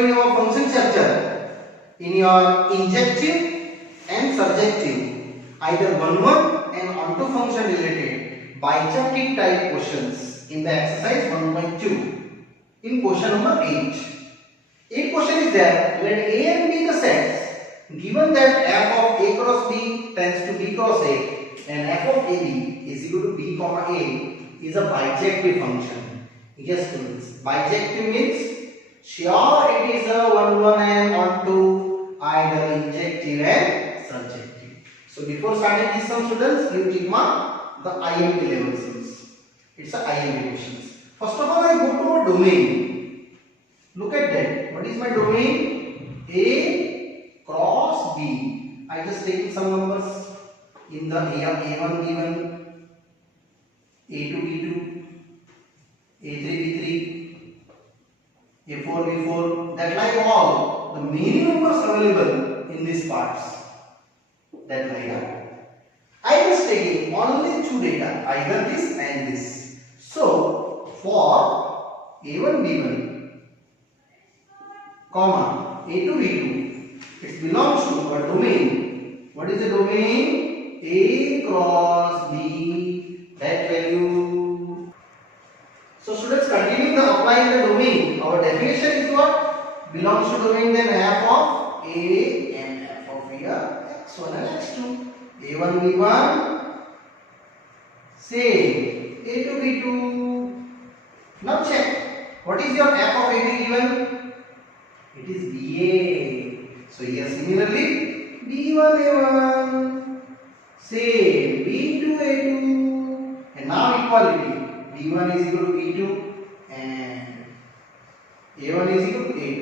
doing our function chapter in your injective and subjective, either one and onto function related bijective type questions in the exercise 1.2 in question number 8. A question is there, let A and B the sets given that f of A cross B tends to B cross A and f of AB is equal to B comma A is a bijective function. Yes students, bijective means sure it is a one and onto either injective and subjective. So before starting this sum students, you tick mark the IMP level sums. It's a IMP questions. First of all I go to a domain. Look at that. What is my domain? A cross B. I just take some numbers in the A1 given, A2 B2, A3 B3, A4 B4. That like all the many numbers available in these parts. That like I was taking only two data, either this and this. So for A1 B1 comma A2 B2, it belongs to a domain. What is the domain? A cross B, that value. So students, continuing the applying the domain, our definition is what? Belongs to domain, then f of A and f of x1 and x2. A1 B1 same, A2 B2. Now check, what is your f of AB given? It is BA. So here similarly B1 A1 same, B2 A2, and now equality. B1 is equal to B2 and A1 is equal to A2.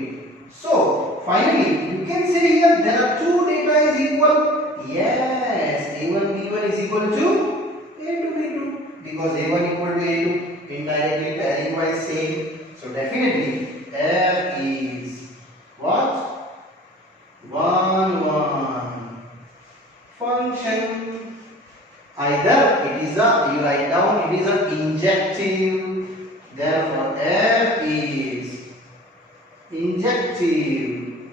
So finally you can say here there are two data is equal. Yes, A1 B1 is equal to A2 B2 because A1 equal to A2, indirectly adding by same. So definitely F is what? 1 function. Either it is a, you write down it is an injective, therefore f is injective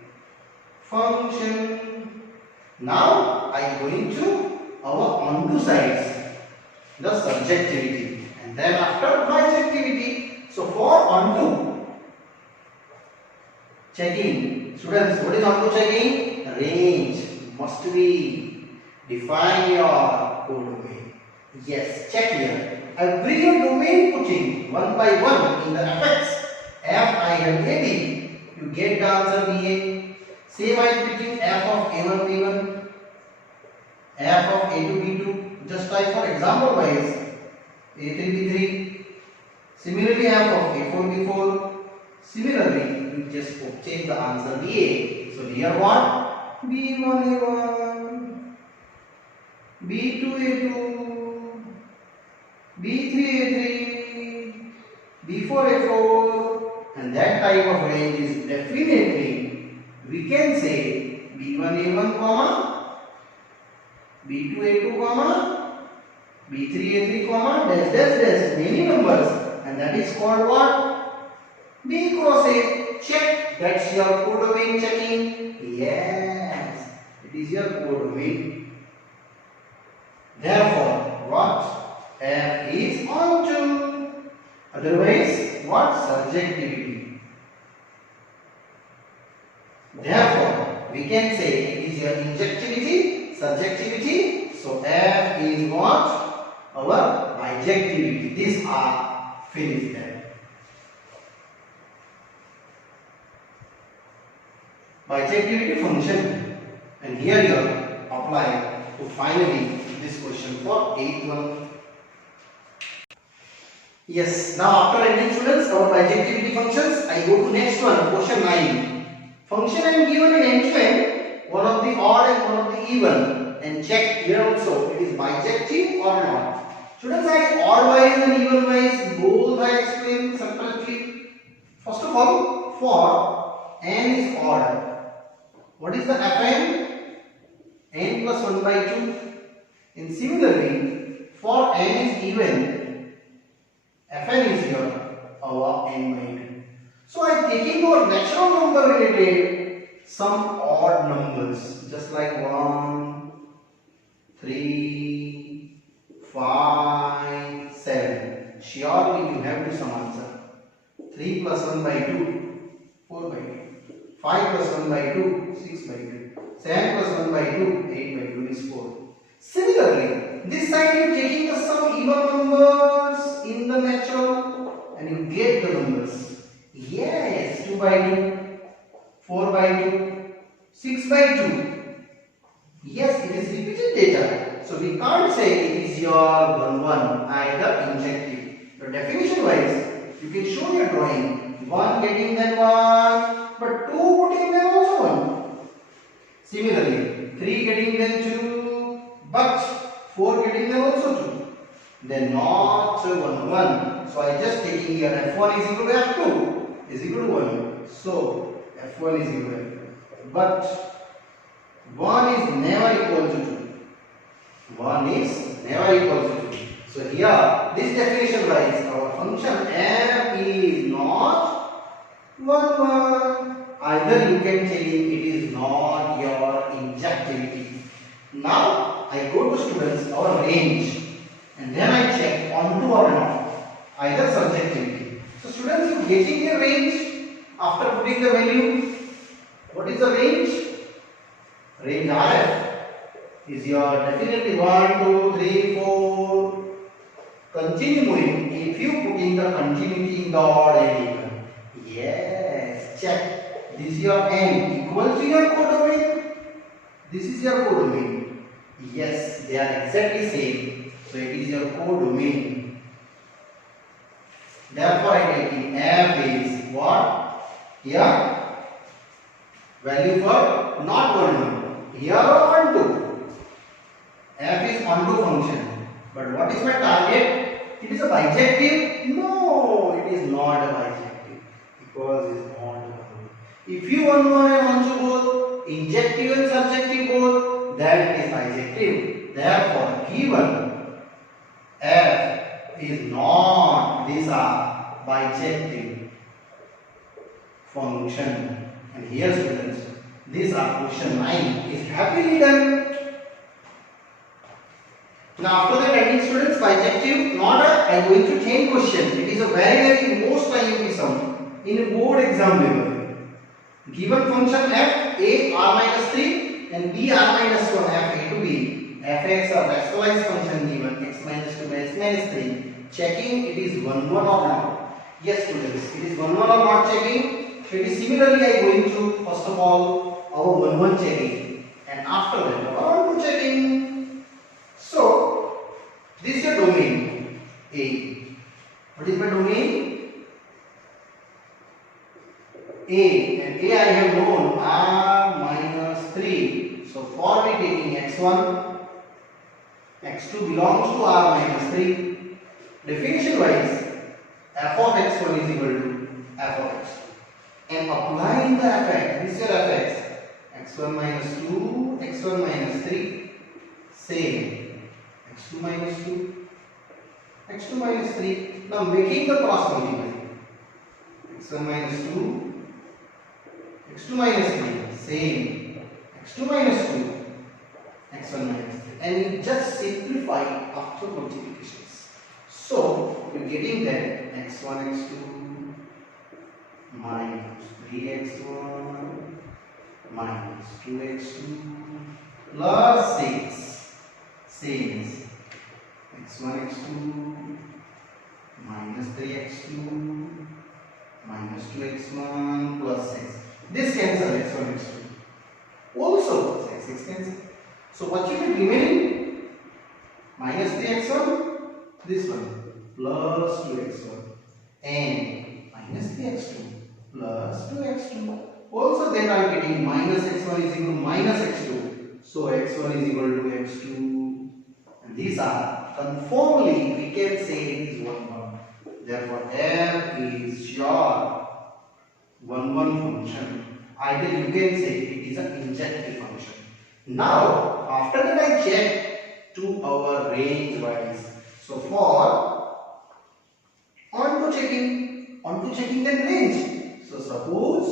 function. Now I am going to our onto sides, the subjectivity, and then after bijectivity. So for onto checking, students, what is onto checking? Range must be define your codomain. Yes, check here. I bring your domain putting one by one in the fx f I and AB. You get the answer BA. Same I am picking f of A1 B1, f of A2 B2. Just like for example wise A3 B3. Similarly f of A4 B4. Similarly, you just obtain the answer BA. So here what? B1 A1, B2 A2, B3 A3, B4 A4, and that type of range is definitely, we can say B1 A1 comma, B2 A2 comma, B3 A3 comma, dash dash dash, many numbers, and that is called what? B cross A. Check. That's your codomain checking. Yes, it is your codomain. Therefore, what? F is onto. Otherwise, what? Subjectivity. Therefore, we can say it is your injectivity, subjectivity. So F is what? Our bijectivity. These are finished there. Bijectivity function, and here you apply to finally this question for 8th one. Yes, now after ending students our bijectivity functions, I go to next one, question 9. Function I am given in end to end, one of the odd and one of the even, and check here also it is bijective or not. Students, I odd wise and even wise both I explain separately. First of all, for n is odd. What is the Fn? N plus 1 by 2. And similarly, for n is even, Fn is here our n by 2. So I taking our natural number related some odd numbers, just like 1, 3, 5, 7. Surely you have to some answer. 3 plus 1 by 2, 4 by 2. 5 plus 1 by 2, 6 by 2. 7 plus 1 by 2, 8 by 2 is 4. Similarly, this side you are taking the some even numbers in the natural and you get the numbers. Yes, 2 by 2, 4 by 2, 6 by 2. Yes, it is repeated data. So we can't say it is your 1 1 either injective. So definition wise, you can show your drawing. 1 getting then 1, but 2 putting then also 1. Similarly, 3 getting then 2, but 4 getting then also 2. Then not 1 1. So I just taking here F1 is equal to F2 is equal to 1. So F1 is equal to F2. But 1 is never equal to 2. 1 is never equal to 2. So here, this definition wise, our function f is not 1 1. Either you can tell it is not your injectivity. Now I go to students our range and then I check onto or not. Either subjectivity. So students, you getting the range after putting the value. What is the range? Range RF is your definitely 1, 2, 3, 4. Continue moving if you put in the continuity in the odd and even. Yes, check. This is your n equal to your codomain. This is your codomain. Yes, they are exactly same. So it is your codomain. Therefore, I take f is what? Here value for not 1 1. Here onto. F is onto function. But what is my target? It is a bijective? No, it is not a bijective. Because it is not a bijective. If you want one and onto both, injective and subjective both, then it is bijective. Therefore, given F is not, these are bijective function. And here students, these are question 9 is happily done. Now after that, writing students bijective, not a, I am going to 10 question. It is a very most IMP sum in a board exam level. Given function f a r minus 3 and b r minus 1 f a to b. Fx or rationalized function given x minus 2 by x minus 3. Checking it is 1 1 or not. Yes students, it is 1 1 or not checking. So it is similarly I am going to first of all our 1 1 checking and after that our 1 2 checking. So this is your domain A. What is my domain? A, and A I have known r minus 3. So for me taking x1, x2 belongs to r minus 3. Definition wise, f of x1 is equal to f of x2. And applying the fx, this is your fx, x1 minus 2, x1 minus 3, same, x2 minus 2, x2 minus 3. Now making the cross multiply, x1 minus 2, x2 minus 3, same, x2 minus 2, x1 minus 3, and you just simplify after multiplications. So you're getting that x1, x2 minus 3x1 minus 2x2 plus 6, same is x1, x2 minus 3x2 minus 2x1 plus 6. This cancel x1, x2. Also 6 cancel. So what you get remaining? Minus 3x1, this one, plus 2x1 and minus 3x2 plus 2x2. Also then I am getting minus x1 is equal to minus x2. So x1 is equal to x2. And these are conformably we can say it is 1 1. Therefore f is your 1 1 function. Either you can say it is an injective function. Now after that I check to our range wise. So for onto checking then range. So suppose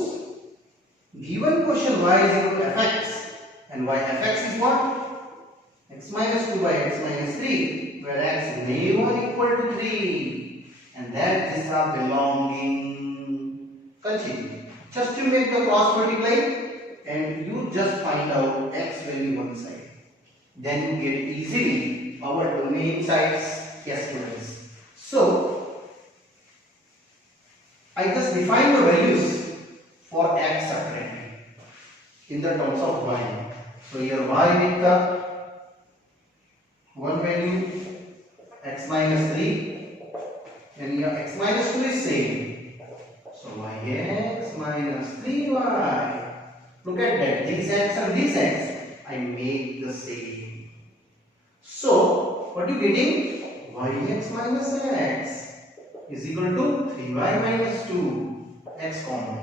given question y is equal to fx, and y fx is what? X minus 2 by x minus 3, where x never equal to 3, and that these are belonging continuity. Just to make the cross multiply, and you just find out x value one side. Then you get easily our domain sides. Yes, students. So I just define the values for x separately in the terms of y. So here y with the one value x minus 3, and here x minus 2 is same. So yx minus 3y. Look at that. These x and these x I make the same. So what are you getting? Yx minus x is equal to 3y minus 2, x common.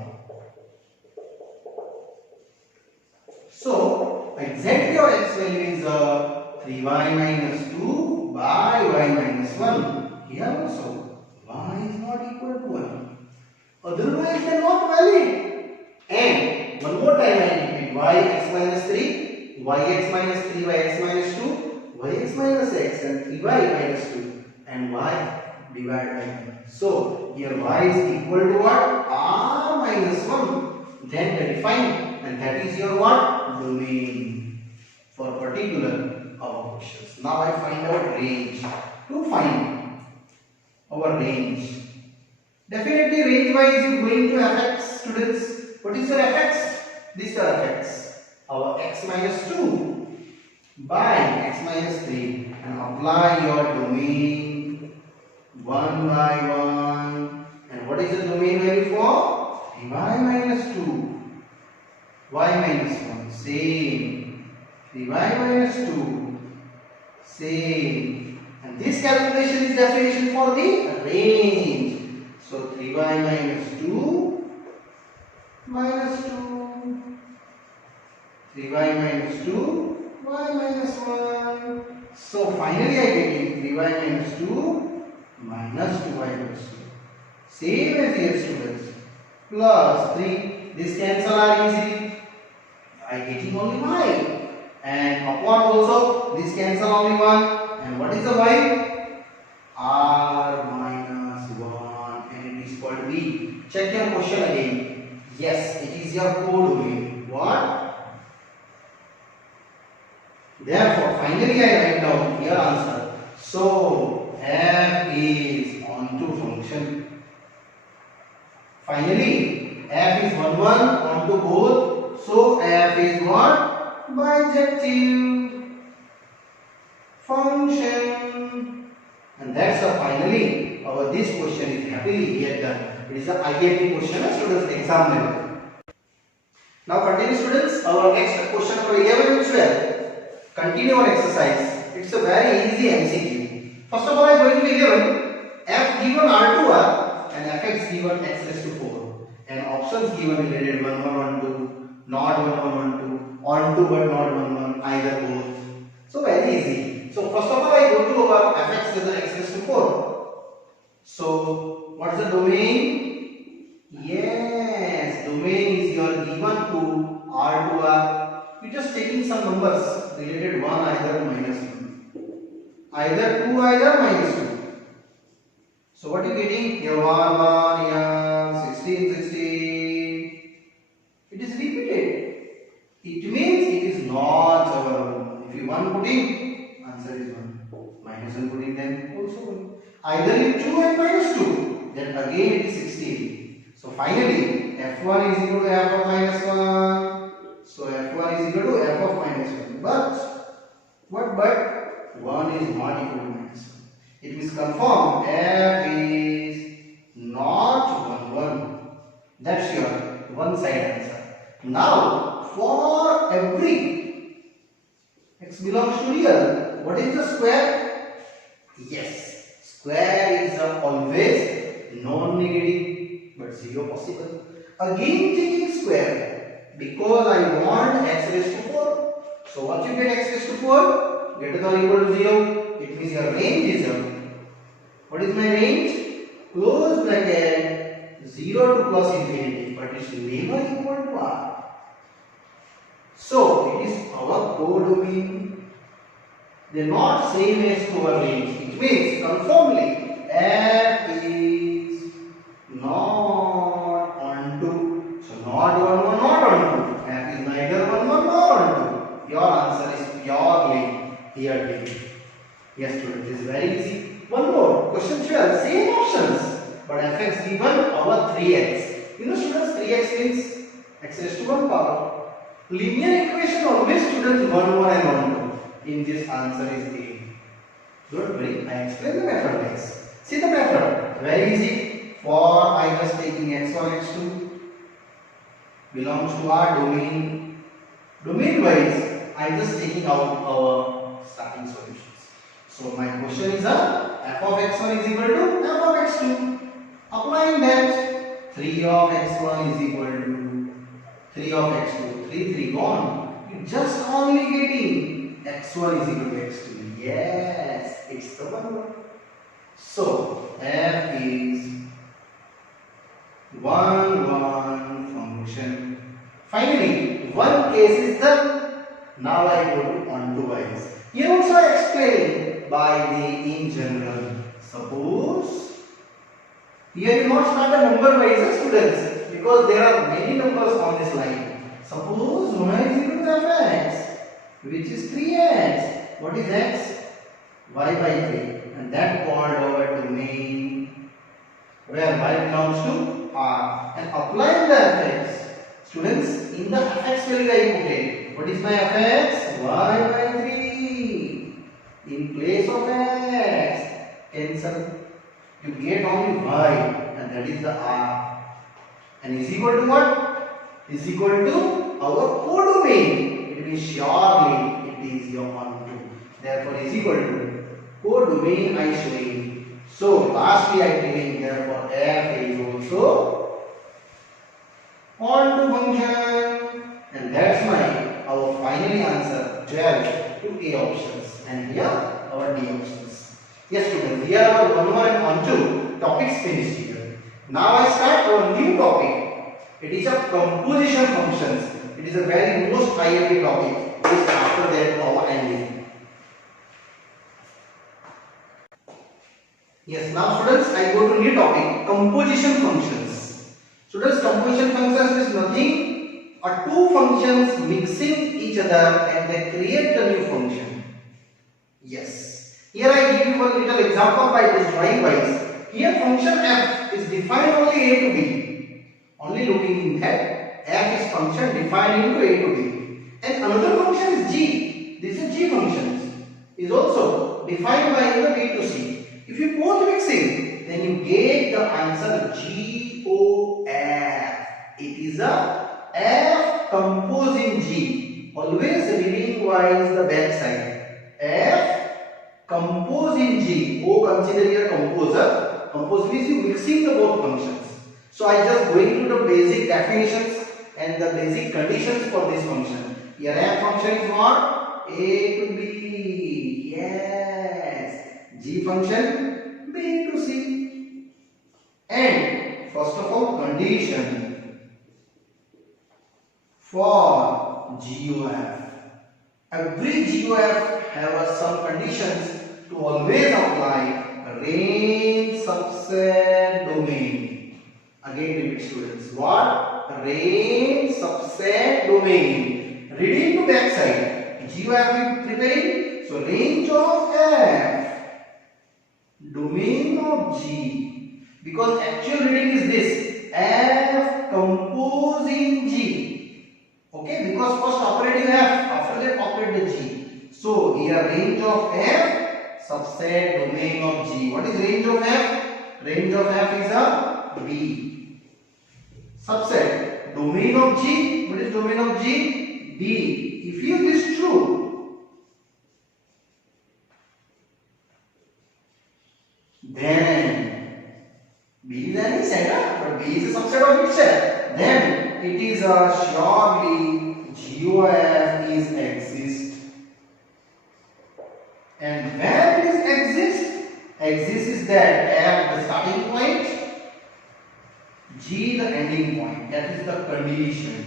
So exactly our x value is 3y minus 2 by y minus 1. Here also y is not equal to 1. Otherwise they are not valid. And one more time I repeat, yx minus 3, yx minus 3 by x minus 2, yx minus x and 3y minus 2, and y divided by 1. So here y is equal to what? R minus 1. Then they define, and that is your what? Domain for particular our questions. Now I find out range. To find our range, definitely range wise you are going to fx, students. What is your fx? This is your fx. Our x minus 2 by x minus 3, and apply your domain 1 by 1. And what is the domain value for? 3y minus 2, y minus 1, same. 3y minus 2, same. And this calculation is definition for the range. So 3y minus 2 minus 2, 3y minus 2, y minus 1. So finally I get 3y minus 2 minus 2y minus 2. Same as here, students. Plus 3. This cancel are easily. I getting only y. And upon also this cancel only 1. And what is the y? R minus 1. And it is called B. Check your question again. Yes, it is your codomain. What? Therefore, finally I write down your answer. So, f is onto function. Finally, f is 1 1 onto both. So, f is what? Bijective function. And that's finally our this question is happily here done. It is a IAP question at students exam level. Now continue, students. Our next question number 11 and 12. Continue our exercise. It's a very easy MCQ. First of all, I am going to 11. F given R2R and fx given x raised to 4. And options given related 1 1 1 2, not 1 1 1 2, on 2 but not 1 1, either both. So very easy. So first of all, I go to our fx given x raised to 4. So what is the domain? Yes, domain is your given to R2R. You just taking some numbers related 1 either minus 1, either 2 either minus 2. So what you getting? Here 1 1, here 16 16. It is repeated. It means it is not our. If you 1 put in, answer is 1. Minus 1 put in, then also 1. Either you 2 and minus 2, then again it is 16. So finally, f1 is equal to f of minus 1. So f1 is equal to f of minus 1. But 1 is not equal to minus 1. It means confirm f is not 1 1. That's your one side answer. Now for every x belongs to real, what is the square? Yes, square is always non-negative, but 0 possible. Again taking square, because I want x raised to 4. So what you get x raised to 4? Greater than or equal to 0. It means your range is 0. What is my range? Close bracket 0 to plus infinity, but it's never equal to R. So it is our codomain. They are not same as to our range. It means conformably F is not onto. So not 1 1 not onto. F is neither 1 1 nor onto. Your answer is purely here D. Yes, students, this is very easy. One more, question 12, same options, but fx given our 3x. You know students, 3x means x raised to 1 power. Linear equation always students 1 1 and 1 2. In this answer is A. Don't worry, I explain the method next. See the method, very easy. For I just taking x1, x2 belongs to our domain. Domain wise, I just taking out our starting solutions. So my question is f of x1 is equal to f of x2. Applying that, 3 of x1 is equal to 3 of x2. 3 3 gone. You just only getting x1 is equal to x2. Yes, it's the one. So f is 1 1 function. Finally, one case is done. Now I go to onto wise. Here also I explain by the in general. Suppose here you not start a number wise students, because there are many numbers on this line. Suppose y is equal to fx, which is 3x. What is x? Y by 3, and that called our domain where y belongs to R, and apply the fx. Students, in the fx value I put it. What is my fx? Y by 3. In place of x, cancel. You get only y, and that is the R. And is equal to what? Is equal to our codomain. It means surely it is your onto. Therefore, is equal to codomain I showing. So lastly I telling, therefore f is also onto function, and that's my our finally answer 12 to A options, and here our D options. Yes students, here our 1 1 and onto topics finished here. Now I start our new topic. It is a composition functions. It is a very most IIT topic. Just after that our ending. Yes, now students I go to new topic, composition functions. Students, composition functions is nothing or two functions mixing each other and they create the new function. Yes. Here I give you one little example by this drawing wise. Here function f is defined only a to b. Only looking in that f is function defined into a to b. And another function is g. This is g function. Is also defined by the b to c. If you both mixing, then you get the answer GOF. It is a F composing G. Always reading wise the back side. F composing G. O consider here composer. Compose means you mixing the both functions. So I just going to the basic definitions and the basic conditions for this function. Here F function is what? A to B. Yes. G function B to C. And first of all, condition for GOF. Every GOF have some conditions to always apply. Range, subset, domain. Again repeat students. What? Range, subset, domain. Reading to back side. GOF we preparing. So range of F. Domain of G, because actual reading is this F composing G. Okay, because first operating F, after that operate the G. So here range of F, subset domain of G. What is range of F? Range of F is a B. Subset domain of G. What is domain of G? B. If this is true, then B is any set, but B is a subset of itself. Then it is a surely GOF is exist. And where it is exist? Exist is that F the starting point, G the ending point. That is the condition.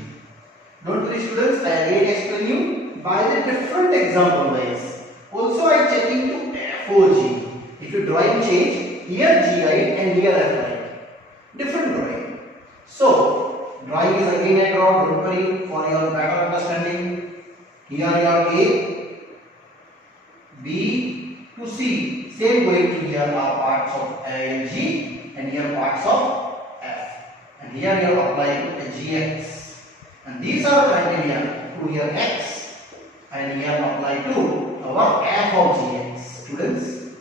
Don't worry students, I again explain you by the different example wise. Also I check into F4G. If you drawing change, here GI and here FI. Different drawing. So, drawing is again I draw, don't worry, for your better understanding. Here your A, B to C. Same going to here are parts of A and G and here parts of F. And here you apply a GX. And these are criteria to your X and here apply to our F of Gx. Students,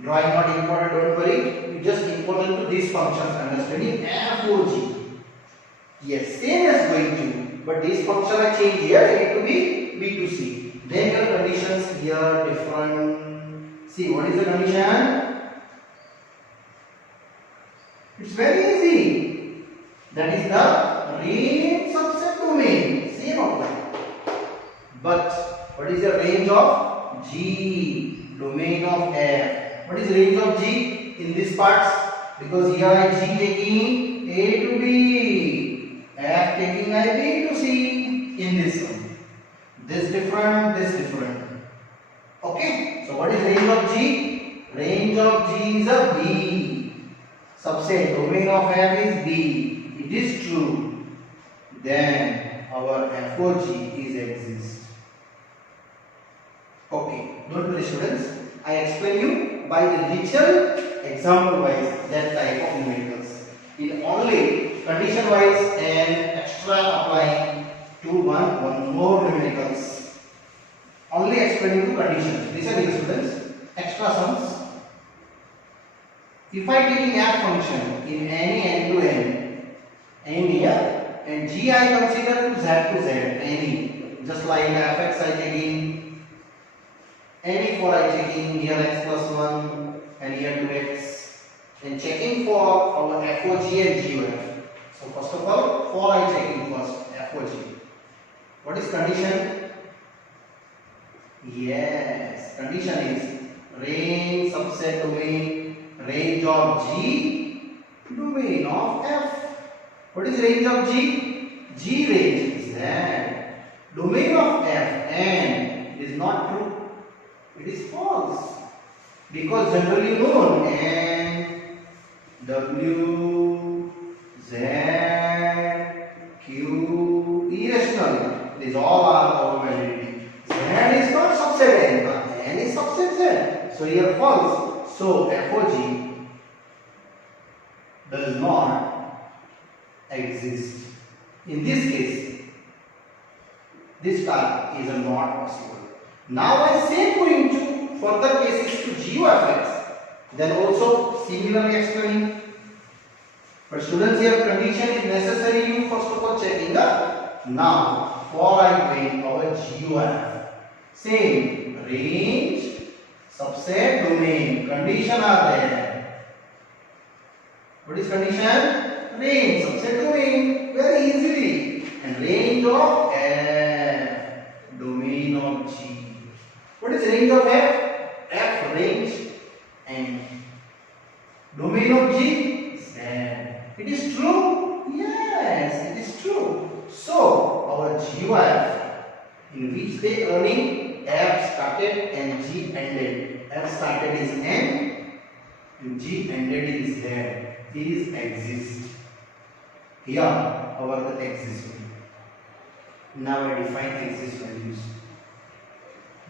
drawing not important, don't worry. You just important to these functions understanding F of G. Yes, same as going to, but this function I change here, A to B, B to C. Then your conditions here different. See, what is the condition? It's very easy. That is the range subset domain. Same apply. But what is the range of G? Domain of F. What is the range of G in these parts? Because here I G taking A to B, F taking I B to C in this one. This different, this different. Okay. So what is range of G? Range of G is a B. Subset domain of F is B. It is true. Then our F of G is exist. Okay, don't worry students. I explain you by the little example wise that type of numericals. In only condition wise and extra applying to one more numericals. Only explaining the conditions. Listen here students. Extra sums. If I taking F function in any n to n, any here, and G I consider Z to Z, any, just like Fx I taking, any for I taking here x plus 1 and here 2x, and checking for our F O G and G O F. So first of all, for I checking first F O G. What is condition? Yes, condition is range subset domain, range of G, domain of F. What is range of G? G range is that. Domain of F and it is not true. It is false. Because generally known N, W, Z, Q, irrational. These all are our validity. Z is not subset N, but N is subset Z. So here false. So F O G does not exist. In this case, this type is not possible. Now I say going to further cases to G of X, then also similarly explaining. But students here condition is necessary you first of all checking the now for I going our G of F. Same range, subset, domain. Condition are there. What is condition? Range, subset, domain. Very easily. And range of F, domain of G. What is range of F? F range and domain of G? Z. It is true? Yes, it is true. So our G of F, in which they earning F started and G ended. F started is N and G ended is Z. Is exist. Here our exist. Now I define exist values.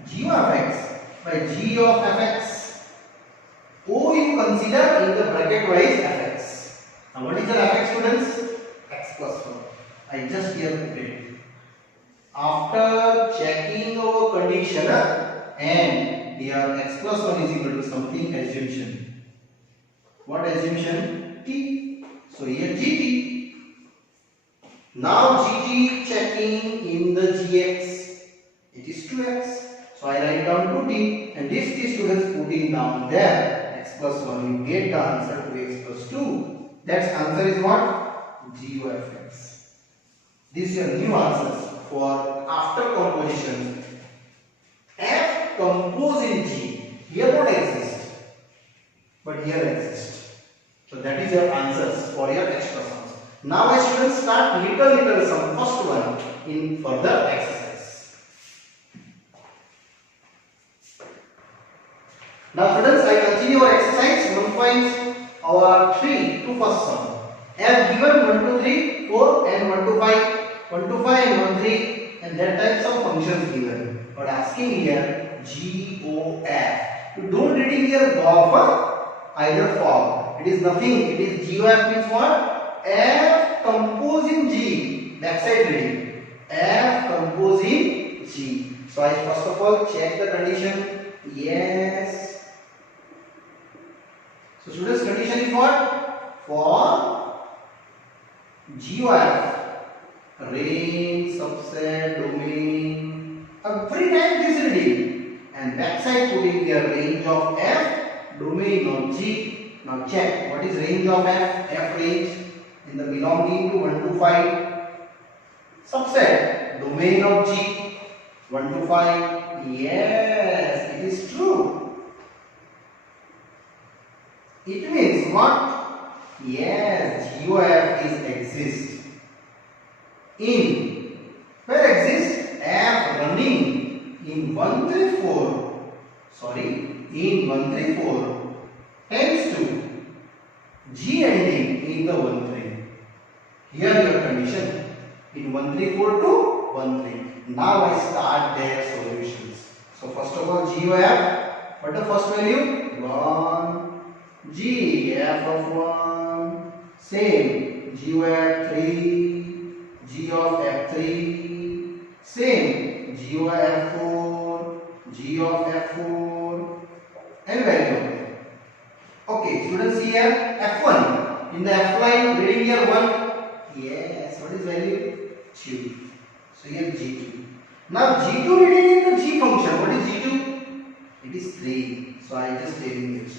G of X by G of Fx. O you consider in the bracket wise Fx. Now what is the Fx students? X plus 1. I just here put it. After checking our condition and here x plus 1 is equal to something assumption. What assumption? T. So here Gt. Now Gt checking in the Gx. It is 2x. So I write down 2t and this t students putting down there x plus 1. You get the answer 2x plus 2. That answer is what? G of Fx. These are new answers for after composition. F compose in G. Here not exist, but here exist. So that is your answers for your extra sum. Now my students start little sum, first one in further exercise. Now students, I continue our exercise 1.3 to first sum. I have given 1 to 3, 4 and 1 to 5, 1 to 5 and 1 3 and that types of functions given. But asking here GOF. You don't reading here GOF either form. It is nothing. It is GOF means what? F composing G. Backside reading. F composing G. So I first of all check the condition. Yes. So students, condition is what? For GOF, range, subset, domain. Every time this reading and backside putting their range of F, domain of G. Now check what is range of F. F range in the belonging to 1 to 5. Subset, domain of G, 1 to 5. Yes, it is true. It means what? Yes, GOF is exist. In where exists? F running in 134. Sorry, in 134 tends to G ending in the 13. Here your condition in 134 to 13. Now I start their solutions. So first of all GOF, what the first value? 1. G F of 1. Same GOF 3. G of F3. Same G of F4. G of F4 and value. Okay, students here F1 in the F line reading here 1. Yes, what is value? 2. So here G2. Now G2 reading in the G function. What is G2? It is 3. So I just telling it.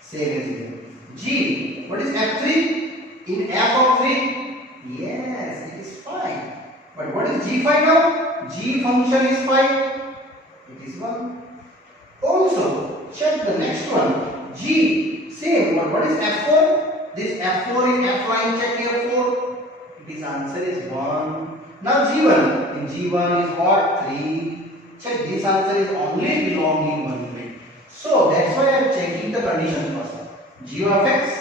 Same as here. G. What is F3? In F of 3? Yes, it is 5. But what is G5 now? G function is 5. It is 1. Also, check the next one. G. Same. But what is F4? This F4 in F line, check here 4. Its answer is 1. Now G1. In G1 is what? 3. Check this answer is only belonging 1 3. So that's why I am checking the condition first. G of x.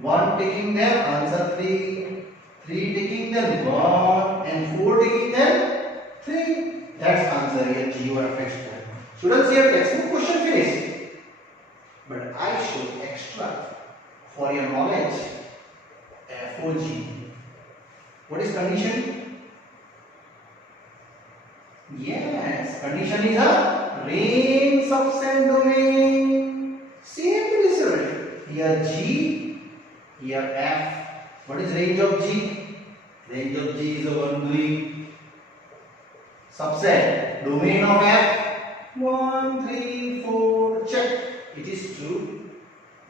1 taking them, answer 3. 3 taking them, 1. And 4 taking them, 3. That's answer here, G of x. Students, here textbook question finished. But I show extra for your knowledge. F4G. What is condition? Yes, condition is a range, subset, domain. Same result. Here G, here F. What is range of G? Range of G is a 1 3. Subset, domain of F 1 3 4. Check. It is true.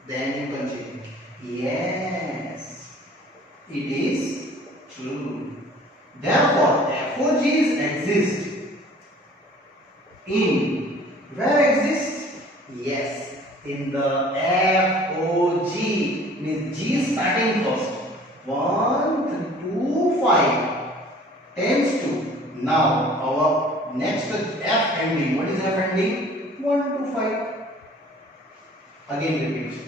Then you can check. Yes, it is true. Therefore, F4G's exist in where exists? Yes, in the FOG means G starting first. 1 2 5 tends to. Now our next F ending. What is F ending? 1 to 5. Again repeat.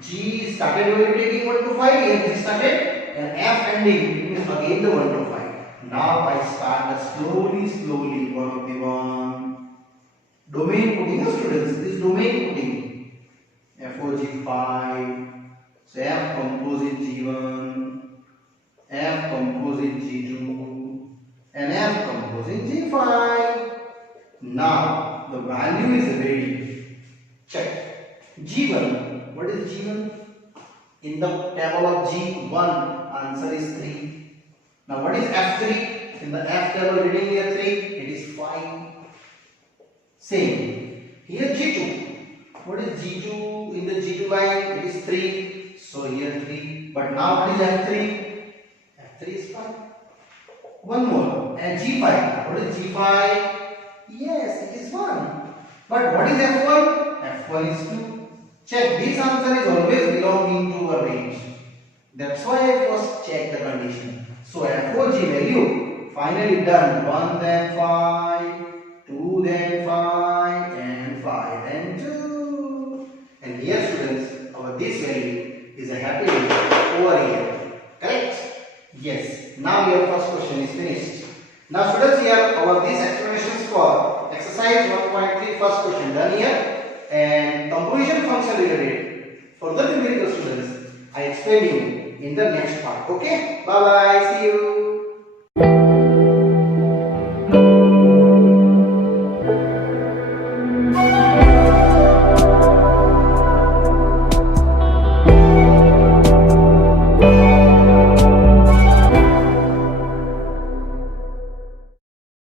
G started when taking 1 to 5. Here G started and F ending means again the 1 to 5. Now I start the slowly one of the one. Domain putting, students. This domain putting. FOG 5. So F composite G1, F composite G2, and F composite G5. Now the value is ready. Check. G1. What is G1? In the table of G1, answer is 3. Now what is F3? In the F table reading here 3, it is 5. Same. Here G2. What is G2? In the G2 line, it is 3. So here 3. But now what is F3? F3 is 5. One more. And G5. What is G5? Yes, it is 1. But what is F1? F1 is 2. Check. This answer is always belonging to a range. That's why I first check the condition. So F4G value finally done 1 then 5, 2 then 5 and 5 then 2. And here students, our this value is a happily over here. Correct? Yes. Now your first question is finished. Now students, here our these explanations for exercise 1.3 first question done here, and composition function related further numerical students I explain you in the next part. Okay, bye bye, see you.